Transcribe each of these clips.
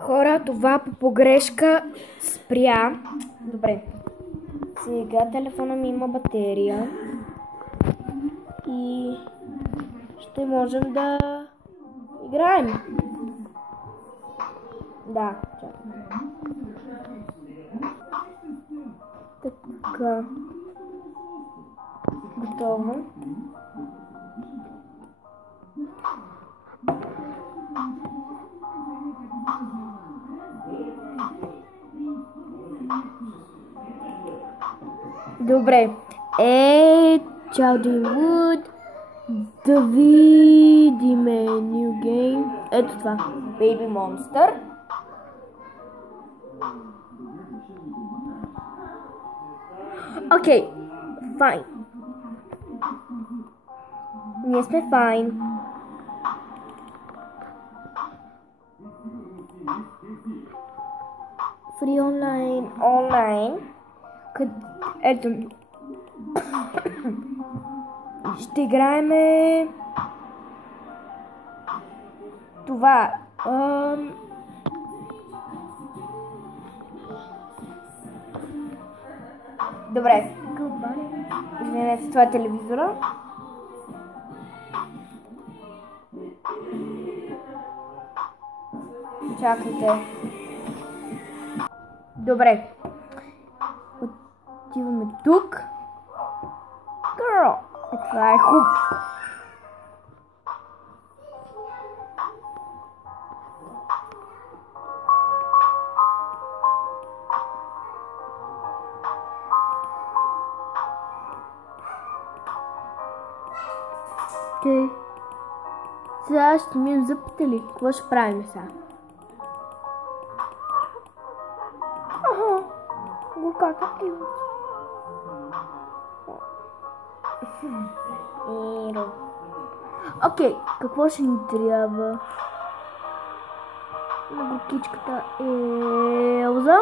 Хора, това по погрешка спря. Добре. Сега телефона ми има батерия. И ще можем да играем. Да, чакай. Така. Готово. Добре. Чао Дивуд. Да видиме New Game. Ето това. Baby Monster. Окей. Файн. Ние сме файн. Free онлайн. Ето. Ще играеме това. Добре. Извинете, това е телевизора. Чакайте. Добре. Отиваме тук. Girl. Това е хуб. Окей. Сега ще ми запитали. Какво ще правим сега? Го кака ти. Окей, какво ще ни трябва? Магикичката Елза.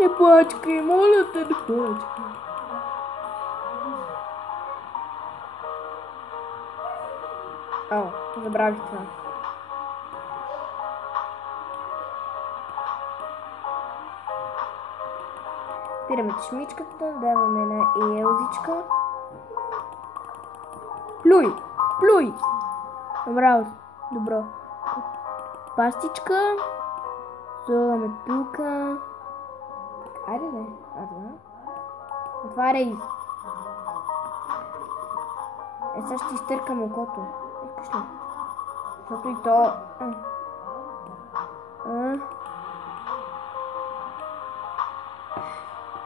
Не плачкай, моля те, не плачкай. Забравих това. Спираме чешмичката, даваме една елзичка. Плюй! Добро. Пастичка. Слагаме тука. Айде бе, отваряй. Сега ще изтъркам окото. Искаш ли? Защото и то...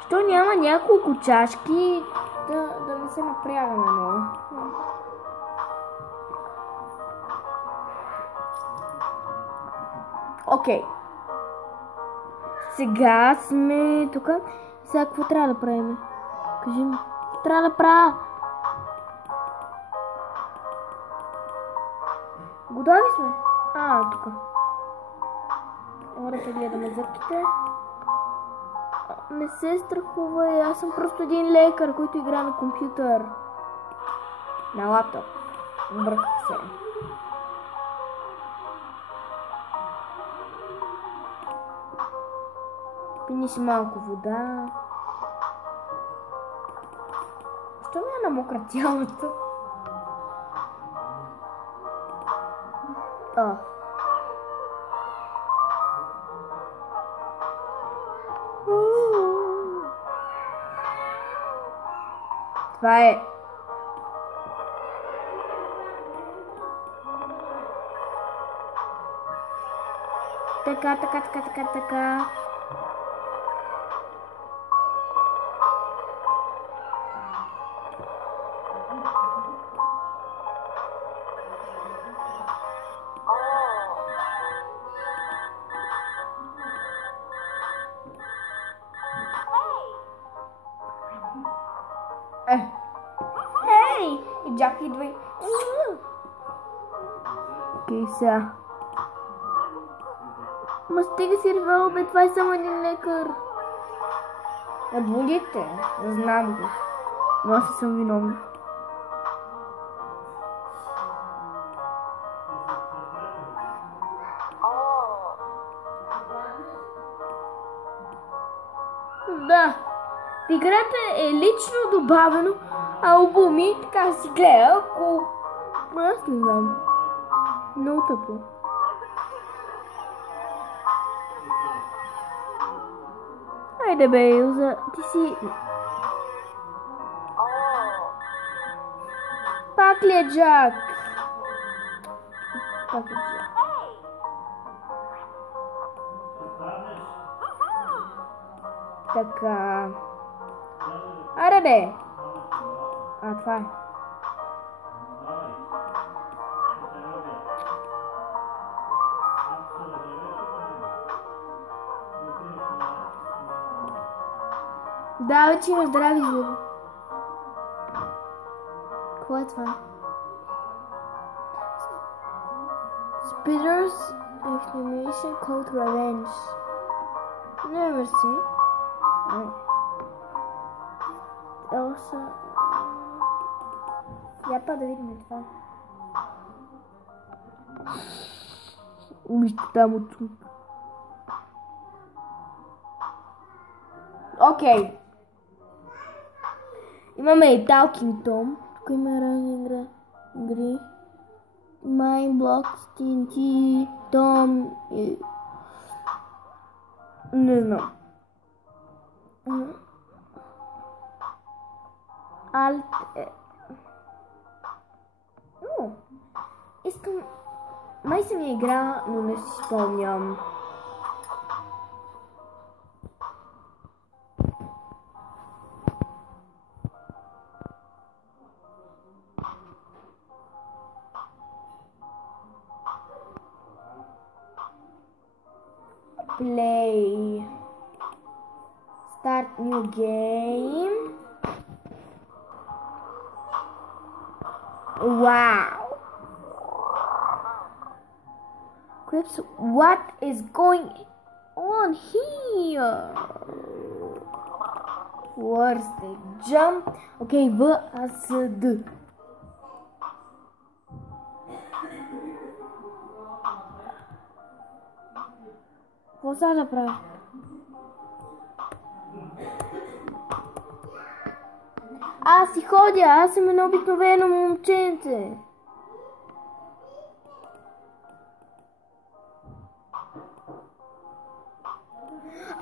Що няма няколко чашки да не се напрягаме много. Окей. Сега сме тук. Сега какво трябва да правим? Кажи ми. Трябва да правя. Готови сме? Тук. Трябва да гледаме зъбките. Не се страхувай, аз съм просто един лекар, който игра на компютър. На лаптоп. Бърках се. Пини си малко вода. Защо ми е намокра тялото? Това е. Така. И Джак идва и... Окей, сега. Ма стига си ревел, бе, това е само един лекар. Болите, знам го. Но аз съм виновна. Да. В играта е лично добавено албуми, така си гледа, ако... Аз не знам. Много тъпо. Хайде бе, Илза, ти си... Пак ли е Джак? Пак е Джак. Така... Аре бе! Това е. Да, вече има здрави зъби. Какво е това? Speeders exclamation code revenge. Не, мерси. Елса... Я па да видим това. Вижте там от тук. Окей. Имаме и Talking Tom. Тук има разни игри. Mindblocks, TNT, Tom и... Не знам. Alt е... Искам... Май съм я играла, но не си спомням. Play. Start new game. Wow. Crips, what is going on here? Where's the jump? Okay, V as D. Какво сега да правя? Аз си ходя, аз съм едно обикновено момченце.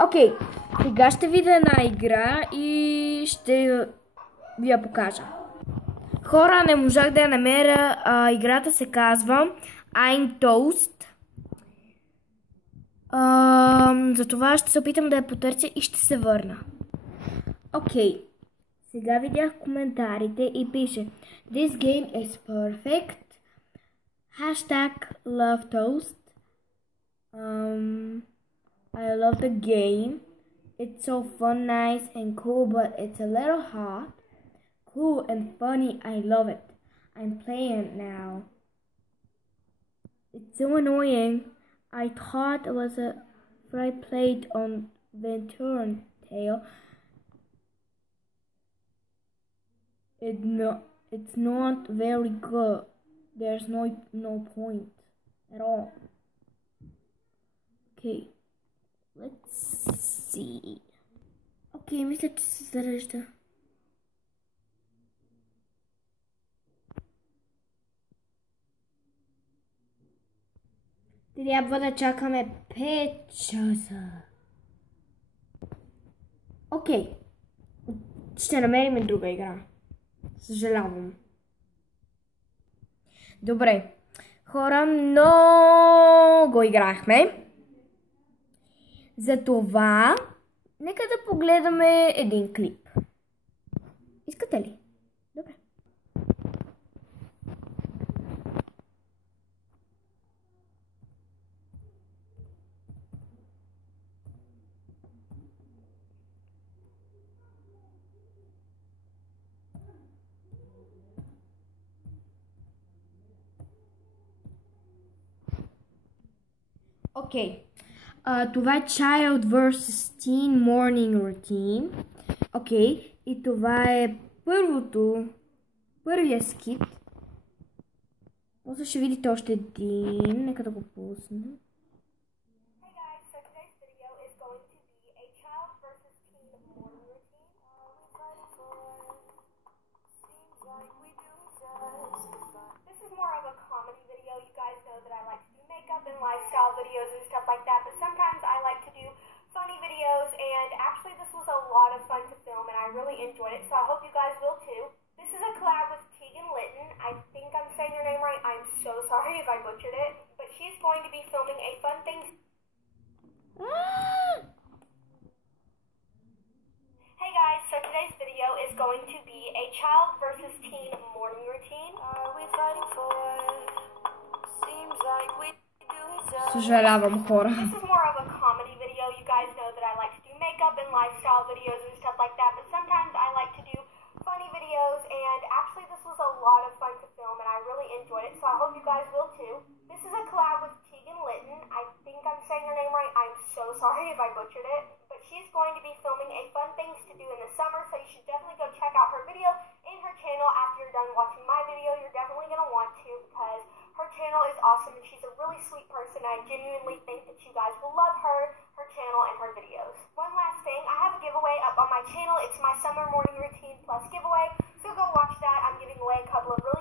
Окей, сега ще видя една игра и ще ви я покажа. Хора, не можах да я намеря. Играта се казва I'm Toast. Затова ще се опитам да я потърся и ще се върна. Окей. Сега видях коментарите и пише This game is perfect. Hashtag love toast. I love the game. It's so fun, nice and cool, but it's a little hard. Cool and funny, I love it. I'm playing it now. It's so annoying. I thought it was a I played on Venturan Tale. It's not very good. There's no point at all. Okay, let's see. Okay, мисля, че се зарежда. Трябва да чакаме 5 часа. Окей. Ще намерим друга игра. Съжалявам. Добре. Хора, много играхме. Затова нека да погледаме един клип. Искате ли? Добре. Окей. Това е Child vs. Teen Morning Routine. Окей. И това е първия скит. После ще видите още един. Нека да го пусна. butchered it, but she's going to be filming a fun thing. Hey guys, so today's video is going to be a child versus teen morning routine. Are we fighting for? Seems like we do it. Съжалявам, хора. This is more of a comedy video. You guys know that I like to do makeup and lifestyle videos and stuff like that, but sometimes I like to do funny videos, and actually this was a lot of fun to film and I really enjoyed it, so I hope you guys will too. This is a collab with Tegan Litton. I think I'm saying her name right. I'm so sorry if I butchered it, but she's going to be filming a fun things to do in the summer, so you should definitely go check out her video and her channel after you're done watching my video. You're definitely going to want to, because her channel is awesome and she's a really sweet person. I genuinely think that you guys will love her channel, and her videos. One last thing, I have a giveaway up on my channel. It's my summer morning routine plus giveaway, so go watch that. I'm giving away a couple of really